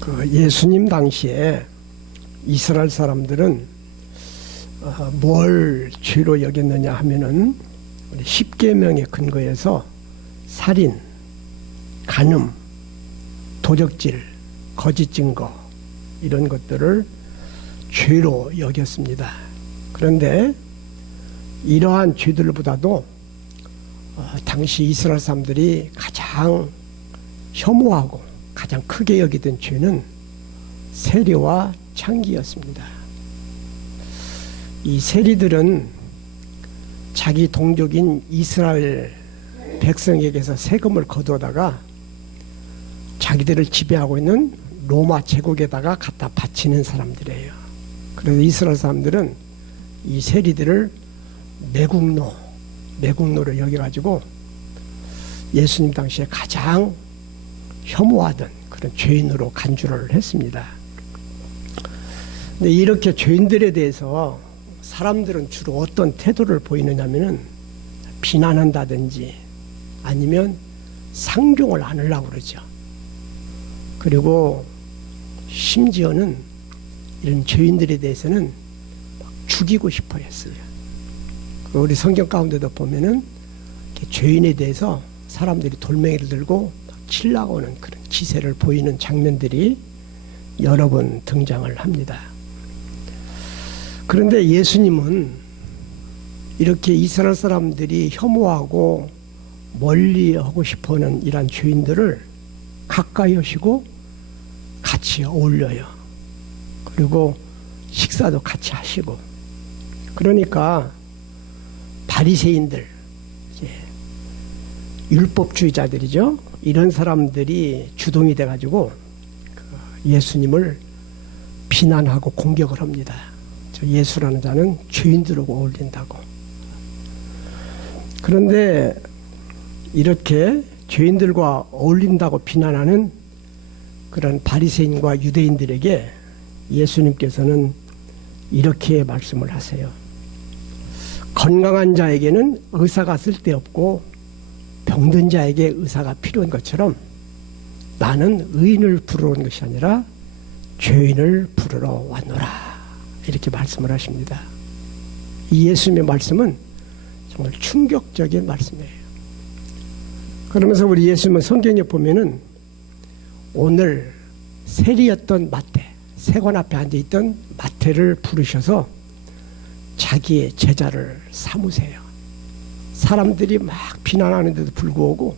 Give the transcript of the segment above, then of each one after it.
그 예수님 당시에 이스라엘 사람들은 뭘 죄로 여겼느냐 하면은 우리 십계명에 근거해서 살인, 간음, 도적질, 거짓 증거 이런 것들을 죄로 여겼습니다. 그런데 이러한 죄들보다도 당시 이스라엘 사람들이 가장 혐오하고 가장 크게 여기던 죄는 세리와 창기였습니다. 이 세리들은 자기 동족인 이스라엘 백성에게서 세금을 거두어다가 자기들을 지배하고 있는 로마 제국에다가 갖다 바치는 사람들이에요. 그래서 이스라엘 사람들은 이 세리들을 매국노로 여겨가지고 예수님 당시에 가장 혐오하던 그런 죄인으로 간주를 했습니다. 근데 이렇게 죄인들에 대해서 사람들은 주로 어떤 태도를 보이느냐면은 비난한다든지 아니면 상종을 안 하려고 그러죠. 그리고 심지어는 이런 죄인들에 대해서는 막 죽이고 싶어 했어요. 우리 성경 가운데도 보면은 죄인에 대해서 사람들이 돌멩이를 들고 치려고 하는 그런 기세를 보이는 장면들이 여러 번 등장을 합니다. 그런데 예수님은 이렇게 이스라엘 사람들이 혐오하고 멀리하고 싶어하는 이러한 죄인들을 가까이 하시고 같이 어울려요. 그리고 식사도 같이 하시고. 그러니까 바리새인들, 율법주의자들이죠. 이런 사람들이 주동이 돼가지고 예수님을 비난하고 공격을 합니다. 저 예수라는 자는 죄인들하고 어울린다고. 그런데 이렇게 죄인들과 어울린다고 비난하는 그런 바리새인과 유대인들에게 예수님께서는 이렇게 말씀을 하세요. 건강한 자에게는 의사가 쓸데없고 병든 자에게 의사가 필요한 것처럼 나는 의인을 부르러 온 것이 아니라 죄인을 부르러 왔노라. 이렇게 말씀을 하십니다. 이 예수님의 말씀은 정말 충격적인 말씀이에요. 그러면서 우리 예수님은 성경에 보면은 오늘 세리였던 마태, 세관 앞에 앉아있던 마태를 부르셔서 자기의 제자를 삼으세요. 사람들이 막 비난하는데도 불구하고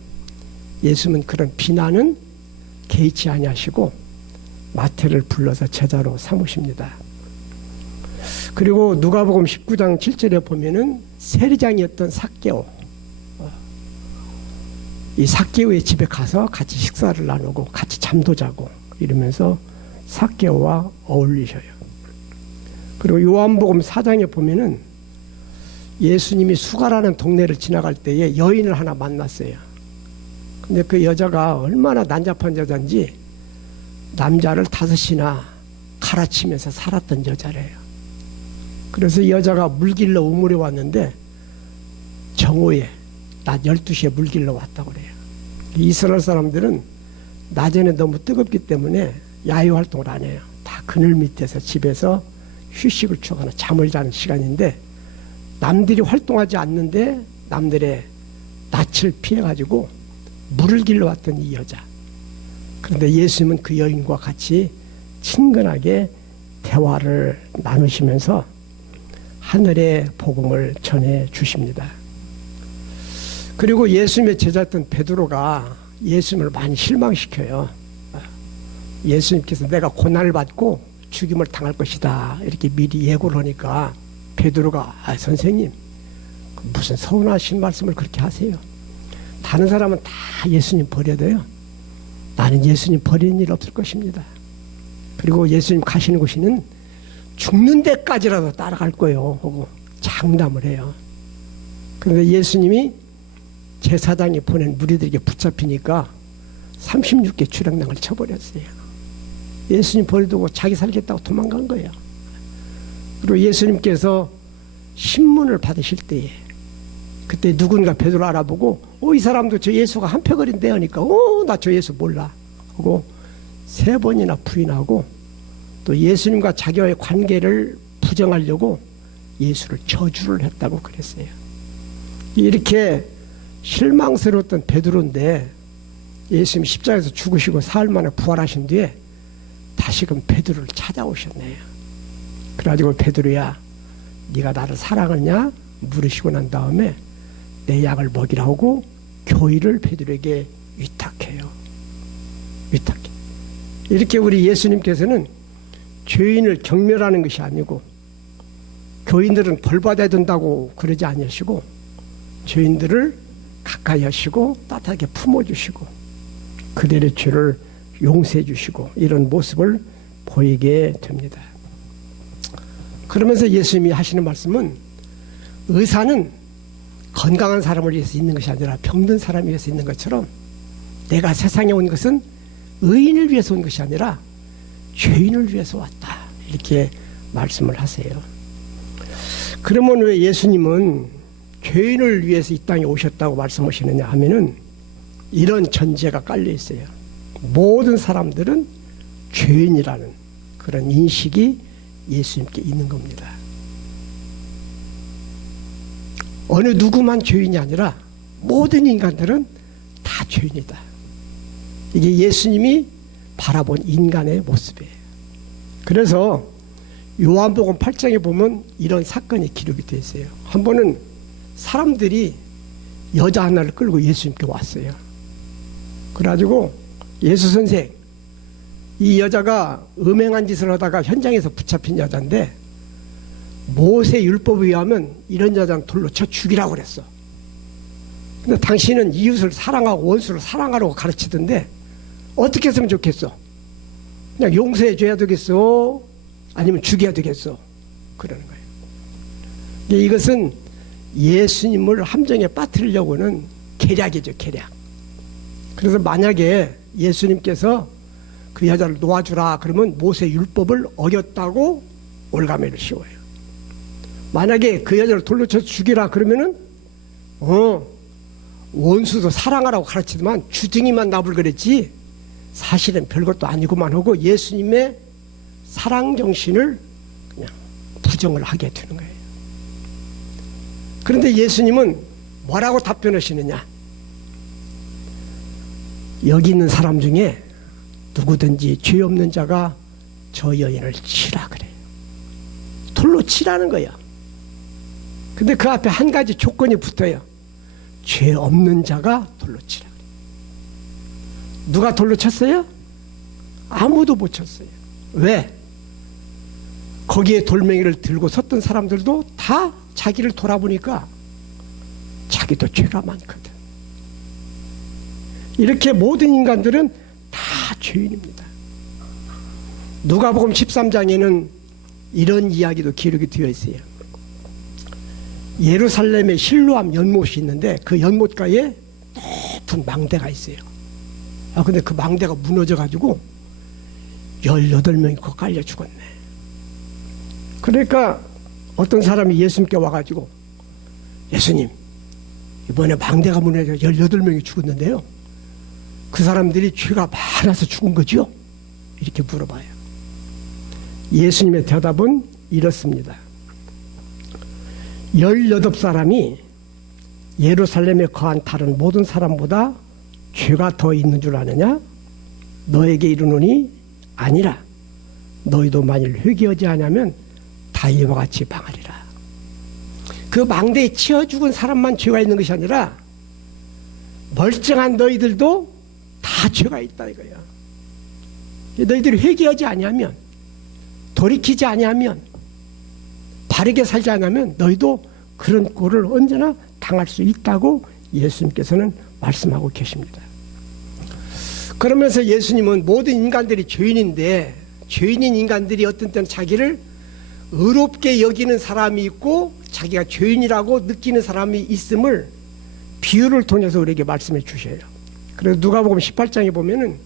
예수님은 그런 비난은 개의치 아니하시고 마태를 불러서 제자로 삼으십니다. 그리고 누가복음 19장 7절에 보면은 세리장이었던 삭개오, 이 삭개오의 집에 가서 같이 식사를 나누고 같이 잠도 자고 이러면서 삭개오와 어울리셔요. 그리고 요한복음 4장에 보면은 예수님이 수가라는 동네를 지나갈 때에 여인을 하나 만났어요. 근데 그 여자가 얼마나 난잡한 여자인지 남자를 5이나 갈아치면서 살았던 여자래요. 그래서 이 여자가 물길로 우물에 왔는데 정오에 낮 12시에 물길로 왔다고 그래요. 이스라엘 사람들은 낮에는 너무 뜨겁기 때문에 야외 활동을 안 해요. 다 그늘 밑에서 집에서 휴식을 취하거나 잠을 자는 시간인데 남들이 활동하지 않는데 남들의 낯을 피해가지고 물을 길러 왔던 이 여자. 그런데 예수님은 그 여인과 같이 친근하게 대화를 나누시면서 하늘의 복음을 전해 주십니다. 그리고 예수님의 제자였던 베드로가 예수님을 많이 실망시켜요. 예수님께서 내가 고난을 받고 죽임을 당할 것이다 이렇게 미리 예고를 하니까 베드로가 선생님 무슨 서운하신 말씀을 그렇게 하세요. 다른 사람은 다 예수님 버려도요 나는 예수님 버리는 일 없을 것입니다. 그리고 예수님 가시는 곳에는 죽는 데까지라도 따라갈 거예요 하고 장담을 해요. 그런데 예수님이 제사장이 보낸 무리들에게 붙잡히니까 36개 주량당을 쳐버렸어요. 예수님 버려두고 자기 살겠다고 도망간 거예요. 그리고 예수님께서 신문을 받으실 때에 그때 누군가 베드로 알아보고 이 사람도 저 예수가 한패거린데 하니까 나 저 예수 몰라 하고 3번이나 부인하고 또 예수님과 자기와의 관계를 부정하려고 예수를 저주를 했다고 그랬어요. 이렇게 실망스러웠던 베드로인데 예수님 십자가에서 죽으시고 사흘 만에 부활하신 뒤에 다시금 베드로를 찾아오셨네요. 그래가지고 베드로야, 네가 나를 사랑하냐 물으시고 난 다음에 내 양을 먹이라고 교의를 베드로에게 위탁해요. 위탁해. 이렇게 우리 예수님께서는 죄인을 경멸하는 것이 아니고 교인들은 벌받아야 된다고 그러지 아니하시고 죄인들을 가까이 하시고 따뜻하게 품어주시고 그들의 죄를 용서해 주시고 이런 모습을 보이게 됩니다. 그러면서 예수님이 하시는 말씀은 의사는 건강한 사람을 위해서 있는 것이 아니라 병든 사람을 위해서 있는 것처럼 내가 세상에 온 것은 의인을 위해서 온 것이 아니라 죄인을 위해서 왔다. 이렇게 말씀을 하세요. 그러면 왜 예수님은 죄인을 위해서 이 땅에 오셨다고 말씀하시느냐 하면은 이런 전제가 깔려 있어요. 모든 사람들은 죄인이라는 그런 인식이 예수님께 있는 겁니다. 어느 누구만 죄인이 아니라 모든 인간들은 다 죄인이다. 이게 예수님이 바라본 인간의 모습이에요. 그래서 요한복음 8장에 보면 이런 사건이 기록이 되어 있어요. 한 번은 사람들이 여자 하나를 끌고 예수님께 왔어요. 그래가지고 예수 선생, 이 여자가 음행한 짓을 하다가 현장에서 붙잡힌 여자인데 모세 율법에 의하면 이런 여자는 돌로 쳐 죽이라고 그랬어. 근데 당신은 이웃을 사랑하고 원수를 사랑하라고 가르치던데 어떻게 했으면 좋겠어? 그냥 용서해 줘야 되겠어? 아니면 죽여야 되겠어? 그러는 거예요. 이것은 예수님을 함정에 빠뜨리려고는 계략이죠, 계략. 그래서 만약에 예수님께서 그 여자를 놓아주라 그러면 모세 율법을 어겼다고 올가매를 씌워요. 만약에 그 여자를 돌로 쳐서 죽이라 그러면은 원수도 사랑하라고 가르치더만 주둥이만 나불거렸지 사실은 별것도 아니고만 하고 예수님의 사랑 정신을 그냥 부정을 하게 되는 거예요. 그런데 예수님은 뭐라고 답변하시느냐? 여기 있는 사람 중에 누구든지 죄 없는 자가 저 여인을 치라 그래요. 돌로 치라는 거예요. 근데 그 앞에 한 가지 조건이 붙어요. 죄 없는 자가 돌로 치라 그래요. 누가 돌로 쳤어요? 아무도 못 쳤어요. 왜? 거기에 돌멩이를 들고 섰던 사람들도 다 자기를 돌아보니까 자기도 죄가 많거든. 이렇게 모든 인간들은 다 죄인입니다. 누가복음 13장에는 이런 이야기도 기록이 되어 있어요. 예루살렘에 실로암 연못이 있는데 그 연못가에 높은 망대가 있어요. 근데 그 망대가 무너져가지고 18명이 거 깔려 죽었네. 그러니까 어떤 사람이 예수님께 와가지고 예수님, 이번에 망대가 무너져 18명이 죽었는데요. 그 사람들이 죄가 많아서 죽은 거죠? 이렇게 물어봐요. 예수님의 대답은 이렇습니다. 18사람이 예루살렘에 거한 다른 모든 사람보다 죄가 더 있는 줄 아느냐? 너에게 이르노니 아니라 너희도 만일 회개하지 않으면 다 이와 같이 망하리라. 그 망대에 치여 죽은 사람만 죄가 있는 것이 아니라 멀쩡한 너희들도 다 죄가 있다 이거야. 너희들이 회개하지 아니하면, 돌이키지 아니하면, 바르게 살지 않으면 너희도 그런 꼴을 언제나 당할 수 있다고 예수님께서는 말씀하고 계십니다. 그러면서 예수님은 모든 인간들이 죄인인데 죄인인 인간들이 어떤 때는 자기를 의롭게 여기는 사람이 있고 자기가 죄인이라고 느끼는 사람이 있음을 비유를 통해서 우리에게 말씀해 주셔요. 그래서 누가복음 18장에 보면은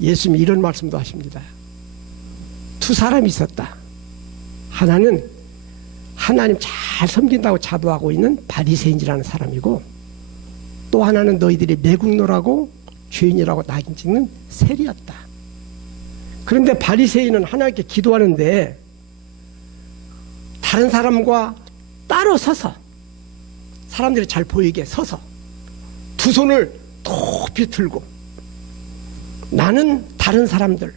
예수님이 이런 말씀도 하십니다. 두 사람이 있었다. 하나는 하나님 잘 섬긴다고 자부하고 있는 바리새인이라는 사람이고 또 하나는 너희들이 매국노라고 죄인이라고 낙인 찍는 세리였다. 그런데 바리새인은 하나님께 기도하는데 다른 사람과 따로 서서, 사람들이 잘 보이게 서서 두 손을 높이 들고, 나는 다른 사람들,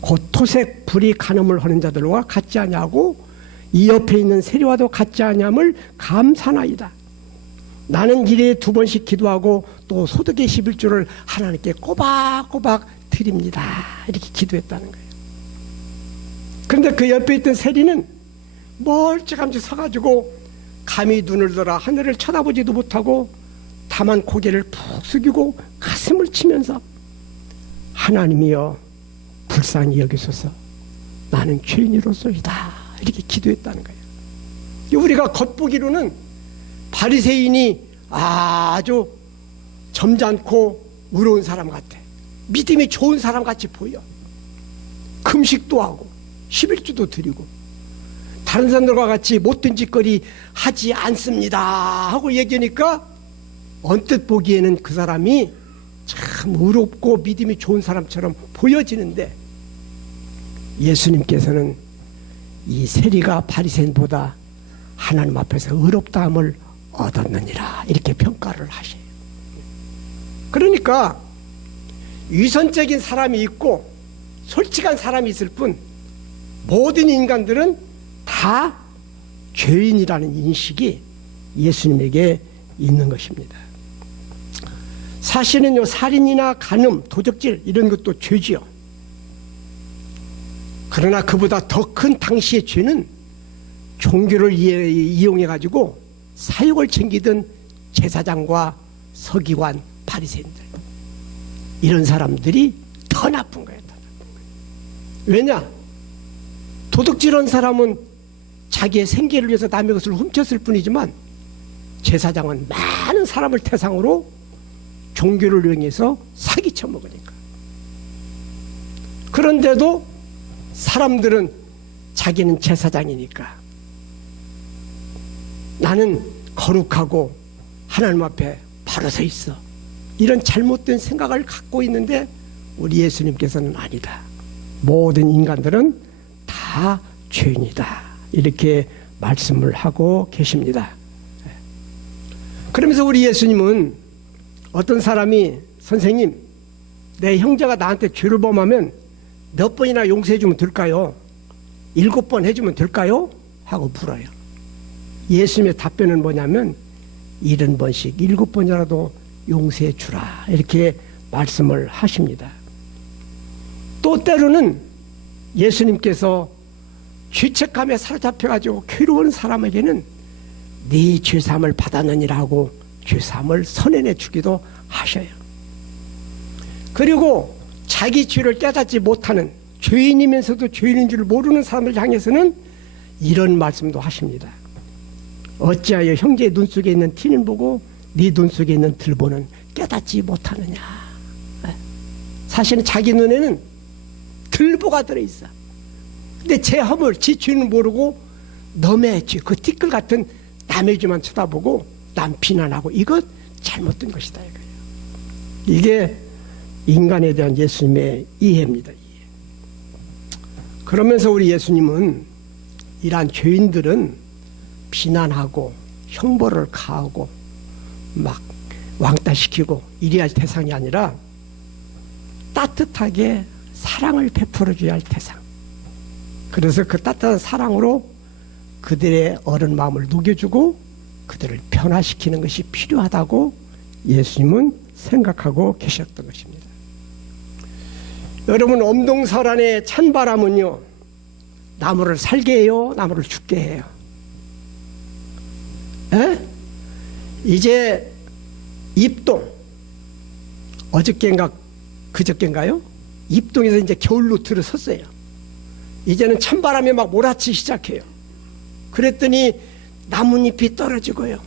곧 토색 불이 간음을 하는 자들과 같지 아니하고 이 옆에 있는 세리와도 같지 아니함을 감사나이다. 나는 일에 2번씩 기도하고 또 소득의 11조를 하나님께 꼬박꼬박 드립니다. 이렇게 기도했다는 거예요. 그런데 그 옆에 있던 세리는 멀찌감치 서가지고 감히 눈을 들어 하늘을 쳐다보지도 못하고 다만 고개를 푹 숙이고 가슴을 치면서 하나님이여 불쌍히 여기소서, 나는 죄인이로소이다. 이렇게 기도했다는 거예요. 우리가 겉보기로는 바리새인이 아주 점잖고 의로운 사람 같아. 믿음이 좋은 사람 같이 보여. 금식도 하고 11조도 드리고 다른 사람들과 같이 못된 짓거리 하지 않습니다 하고 얘기하니까 언뜻 보기에는 그 사람이 참 의롭고 믿음이 좋은 사람처럼 보여지는데, 예수님께서는 이 세리가 바리새인보다 하나님 앞에서 의롭다함을 얻었느니라 이렇게 평가를 하셔요. 그러니까 위선적인 사람이 있고 솔직한 사람이 있을 뿐 모든 인간들은 다 죄인이라는 인식이 예수님에게 있는 것입니다. 사실은요, 살인이나 간음, 도적질 이런 것도 죄지요. 그러나 그보다 더 큰 당시의 죄는 종교를 이용해 가지고 사욕을 챙기던 제사장과 서기관, 바리새인들, 이런 사람들이 더 나쁜 거예요. 더 나쁜 거예요. 왜냐? 도둑질한 사람은 자기의 생계를 위해서 남의 것을 훔쳤을 뿐이지만 제사장은 많은 사람을 대상으로 종교를 이용해서 사기쳐 먹으니까. 그런데도 사람들은 자기는 제사장이니까 나는 거룩하고 하나님 앞에 바로 서 있어, 이런 잘못된 생각을 갖고 있는데 우리 예수님께서는 아니다. 모든 인간들은 다 죄인이다. 이렇게 말씀을 하고 계십니다. 그러면서 우리 예수님은 어떤 사람이 선생님, 내 형제가 나한테 죄를 범하면 몇 번이나 용서해 주면 될까요? 7번 해주면 될까요? 하고 물어요. 예수님의 답변은 뭐냐면 70번씩 7번이라도 용서해 주라 이렇게 말씀을 하십니다. 또 때로는 예수님께서 죄책감에 사로잡혀가지고 괴로운 사람에게는 네 죄사함을 받았느니라 하고 죄사함을 선언해 주기도 하셔요. 그리고 자기 죄를 깨닫지 못하는, 죄인이면서도 죄인인 줄 모르는 사람을 향해서는 이런 말씀도 하십니다. 어찌하여 형제의 눈 속에 있는 티는 보고 네 눈 속에 있는 들보는 깨닫지 못하느냐. 사실은 자기 눈에는 들보가 들어있어. 근데 제 허물, 지 죄는 모르고 남의 죄, 그 티끌 같은 남의 죄만 쳐다보고 남 비난하고, 이것 잘못된 것이다 이거예요. 이게 인간에 대한 예수님의 이해입니다. 이해. 그러면서 우리 예수님은 이러한 죄인들은 비난하고 형벌을 가하고 막 왕따시키고 이래야 할 대상이 아니라 따뜻하게 사랑을 베풀어 줘야 할 대상. 그래서 그 따뜻한 사랑으로 그들의 어른 마음을 녹여주고 그들을 변화시키는 것이 필요하다고 예수님은 생각하고 계셨던 것입니다. 여러분, 엄동설안의 찬바람은요, 나무를 살게 해요, 나무를 죽게 해요. 에? 이제 입동, 어저께인가 그저께인가요? 입동에서 이제 겨울로 들어섰어요. 이제는 찬바람이 막 몰아치기 시작해요. 그랬더니 나뭇잎이 떨어지고요,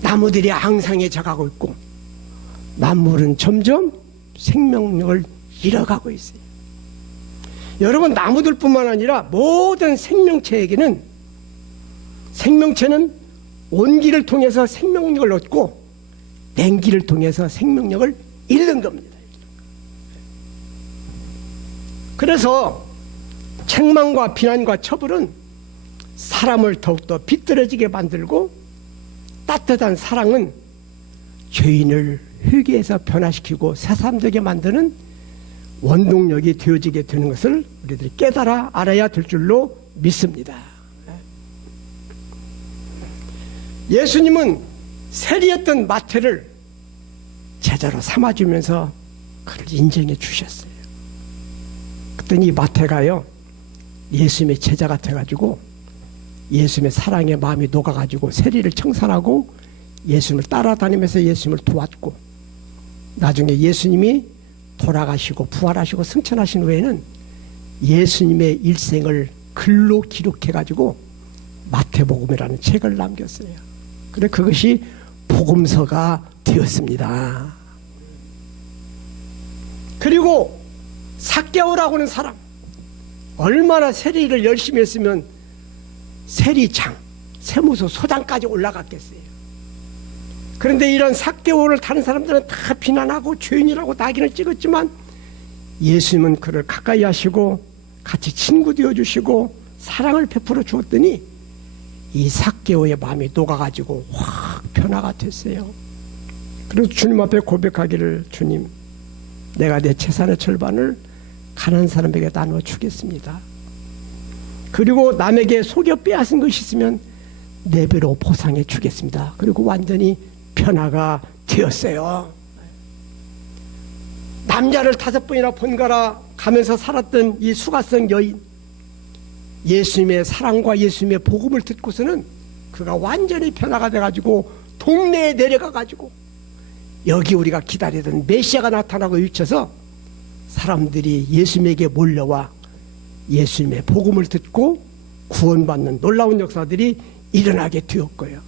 나무들이 앙상해져가고 있고 만물은 점점 생명력을 잃어가고 있어요. 여러분, 나무들뿐만 아니라 모든 생명체에게는, 생명체는 온기를 통해서 생명력을 얻고 냉기를 통해서 생명력을 잃는 겁니다. 그래서 책망과 비난과 처벌은 사람을 더욱더 비뚤어지게 만들고, 따뜻한 사랑은 죄인을 회개해서 변화시키고 새삼되게 만드는 원동력이 되어지게 되는 것을 우리들이 깨달아 알아야 될 줄로 믿습니다. 예수님은 세리였던 마태를 제자로 삼아주면서 그를 인정해 주셨어요. 그랬더니 마태가요, 예수님의 제자가 돼가지고 예수님의 사랑의 마음이 녹아가지고 세리를 청산하고 예수님을 따라다니면서 예수님을 도왔고, 나중에 예수님이 돌아가시고 부활하시고 승천하신 후에는 예수님의 일생을 글로 기록해가지고 마태복음이라는 책을 남겼어요. 그래 그것이 복음서가 되었습니다. 그리고 삭개오라고 하는 사람, 얼마나 세리를 열심히 했으면 세리장, 세무서 소장까지 올라갔겠어요. 그런데 이런 삭개오를 다른 사람들은 다 비난하고 죄인이라고 낙인을 찍었지만 예수님은 그를 가까이 하시고 같이 친구 되어주시고 사랑을 베풀어 주었더니 이 삭개오의 마음이 녹아가지고 확 변화가 됐어요. 그래서 주님 앞에 고백하기를, 주님, 내가 내 재산의 절반을 가난한 사람에게 나누어 주겠습니다. 그리고 남에게 속여 빼앗은 것이 있으면 네 배로 보상해 주겠습니다. 그리고 완전히 변화가 되었어요. 남자를 5번이나 번갈아 가면서 살았던 이 수가성 여인, 예수님의 사랑과 예수님의 복음을 듣고서는 그가 완전히 변화가 돼가지고 동네에 내려가가지고 여기 우리가 기다리던 메시아가 나타나고 외쳐서 사람들이 예수님에게 몰려와 예수님의 복음을 듣고 구원받는 놀라운 역사들이 일어나게 되었고요.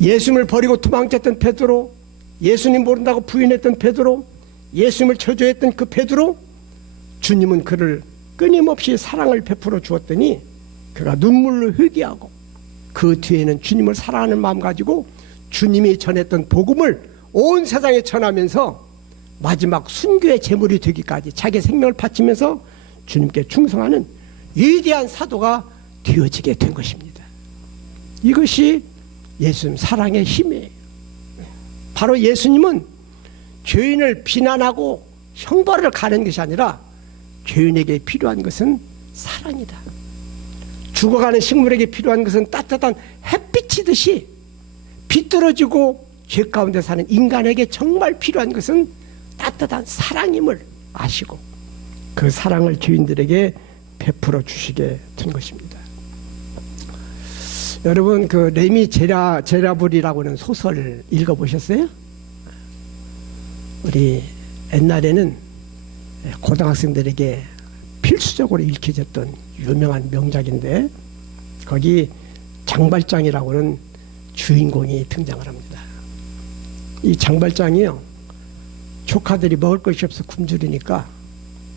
예수님을 버리고 도망쳤던 베드로, 예수님 모른다고 부인했던 베드로, 예수님을 저주했던 그 베드로, 주님은 그를 끊임없이 사랑을 베풀어 주었더니 그가 눈물로 회개하고 그 뒤에는 주님을 사랑하는 마음 가지고 주님이 전했던 복음을 온 세상에 전하면서 마지막 순교의 제물이 되기까지 자기 생명을 바치면서 주님께 충성하는 위대한 사도가 되어지게 된 것입니다. 이것이 예수님 사랑의 힘이에요. 바로 예수님은 죄인을 비난하고 형벌을 가는 것이 아니라 죄인에게 필요한 것은 사랑이다. 죽어가는 식물에게 필요한 것은 따뜻한 햇빛이듯이 비뚤어지고 죄 가운데 사는 인간에게 정말 필요한 것은 따뜻한 사랑임을 아시고 그 사랑을 죄인들에게 베풀어 주시게 된 것입니다. 여러분, 그 레미 제라블이라고 하는 소설 읽어보셨어요? 우리 옛날에는 고등학생들에게 필수적으로 읽혀졌던 유명한 명작인데 거기 장발장이라고 하는 주인공이 등장을 합니다. 이 장발장이요, 조카들이 먹을 것이 없어 굶주리니까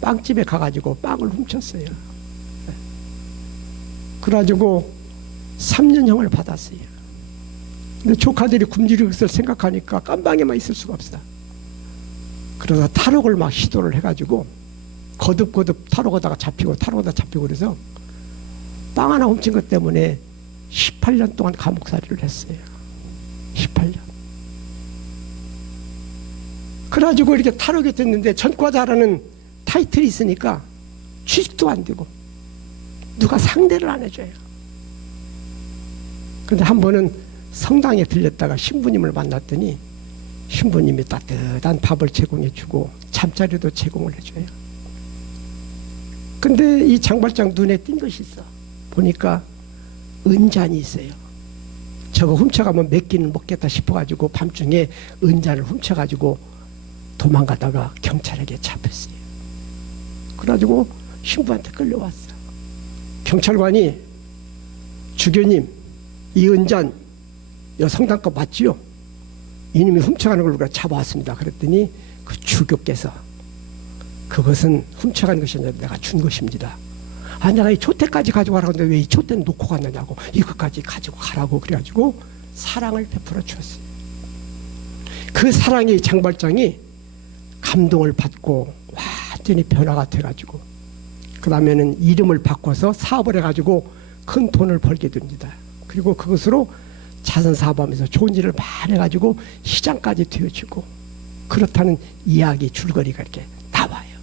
빵집에 가가지고 빵을 훔쳤어요. 그래가지고 3년형을 받았어요. 근데 조카들이 굶주리고 있을 생각하니까 깜방에만 있을 수가 없어. 그러다 탈옥을 막 시도를 해가지고 거듭거듭 탈옥하다가 잡히고 탈옥하다가 잡히고 그래서 빵 하나 훔친 것 때문에 18년 동안 감옥살이를 했어요. 18년. 그래가지고 이렇게 탈옥이 됐는데 전과자라는 타이틀이 있으니까 취직도 안 되고 누가 상대를 안 해줘요. 그런데 한 번은 성당에 들렸다가 신부님을 만났더니 신부님이 따뜻한 밥을 제공해주고 잠자리도 제공을 해줘요. 근데 이 장발장 눈에 띈 것이 있어. 보니까 은잔이 있어요. 저거 훔쳐가면 몇 끼는 먹겠다 싶어가지고 밤중에 은잔을 훔쳐가지고 도망가다가 경찰에게 잡혔어요. 그래가지고 신부한테 끌려왔어. 경찰관이 주교님, 이 은잔 성당 거 맞지요? 이님이 훔쳐가는 걸 우리가 잡아왔습니다. 그랬더니 그 주교께서 그것은 훔쳐간 것이 아니라 내가 준 것입니다. 아, 내가 이 촛대까지 가져가라고 하는데 왜 이 촛대는 놓고 갔느냐고, 이것까지 가지고 가라고 그래가지고 사랑을 베풀어 주었어요. 그 사랑이 장발장이 감동을 받고 완전히 변화가 돼가지고 그 다음에는 이름을 바꿔서 사업을 해가지고 큰 돈을 벌게 됩니다. 그리고 그것으로 자선 사업하면서 좋은 일을 많이 해가지고 시장까지 되어지고 그렇다는 이야기 줄거리가 이렇게 나와요.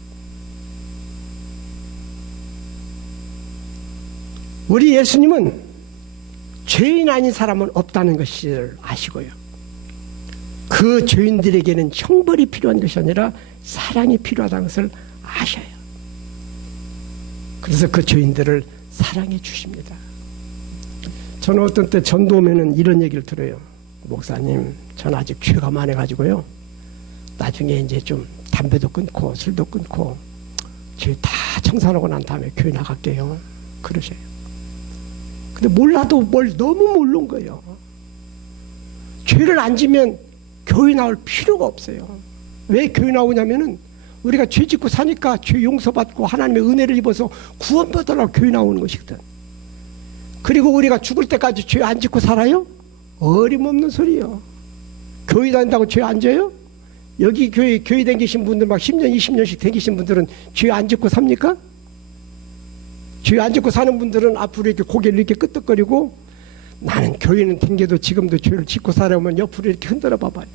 우리 예수님은 죄인 아닌 사람은 없다는 것을 아시고요. 그 죄인들에게는 형벌이 필요한 것이 아니라 사랑이 필요하다는 것을 아셔요. 그래서 그 죄인들을 사랑해 주십니다. 저는 어떤 때 전도 오면은 이런 얘기를 들어요. 목사님, 전 아직 죄가 많아가지고요. 나중에 이제 좀 담배도 끊고 술도 끊고 죄 다 청산하고 난 다음에 교회 나갈게요. 그러셔요. 근데 몰라도 뭘 너무 모르는 거예요. 죄를 안 지면 교회 나올 필요가 없어요. 왜 교회 나오냐면은 우리가 죄 짓고 사니까 죄 용서받고 하나님의 은혜를 입어서 구원받으려고 교회 나오는 것이거든. 그리고 우리가 죽을 때까지 죄 안 짓고 살아요? 어림없는 소리요. 교회 다닌다고 죄 안 져요? 여기 교회 다니신 분들 막 10년, 20년씩 다니신 분들은 죄 안 짓고 삽니까? 죄 안 짓고 사는 분들은 앞으로 이렇게 고개를 이렇게 끄덕거리고 나는 교회는 댕겨도 지금도 죄를 짓고 살아오면 옆으로 이렇게 흔들어 봐봐요.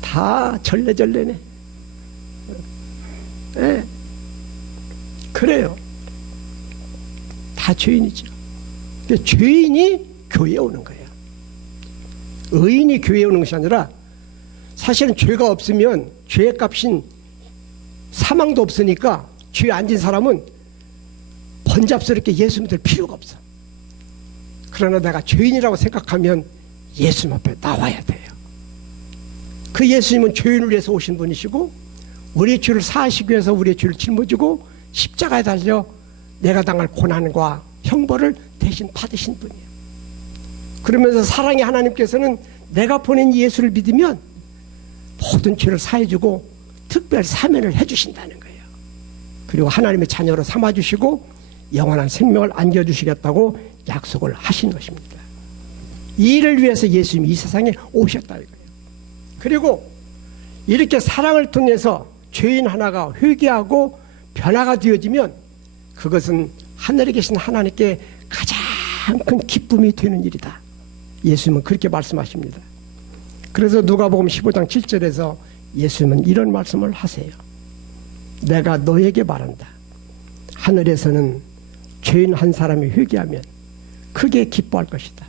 다 절레절레네. 그래요. 다 죄인이죠. 죄인이 교회에 오는 거예요. 의인이 교회에 오는 것이 아니라 사실은 죄가 없으면 죄의 값인 사망도 없으니까 죄에 앉은 사람은 번잡스럽게 예수 믿을 필요가 없어. 그러나 내가 죄인이라고 생각하면 예수님 앞에 나와야 돼요. 그 예수님은 죄인을 위해서 오신 분이시고 우리의 죄를 사하시기 위해서 우리의 죄를 짊어지고 십자가에 달려 내가 당할 고난과 형벌을 대신 받으신 분이에요. 그러면서 사랑의 하나님께서는 내가 보낸 예수를 믿으면 모든 죄를 사해주고 특별 사면을 해주신다는 거예요. 그리고 하나님의 자녀로 삼아주시고 영원한 생명을 안겨주시겠다고 약속을 하신 것입니다. 이 일을 위해서 예수님이 이 세상에 오셨다 이거예요. 그리고 이렇게 사랑을 통해서 죄인 하나가 회개하고 변화가 되어지면 그것은 하늘에 계신 하나님께 가장 큰 기쁨이 되는 일이다. 예수님은 그렇게 말씀하십니다. 그래서 누가복음 15장 7절에서 예수님은 이런 말씀을 하세요. 내가 너에게 말한다. 하늘에서는 죄인 한 사람이 회개하면 크게 기뻐할 것이다.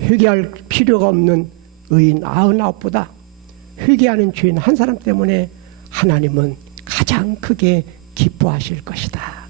회개할 필요가 없는 의인 99보다 회개하는 죄인 한 사람 때문에 하나님은 가장 크게 기뻐하실 것이다.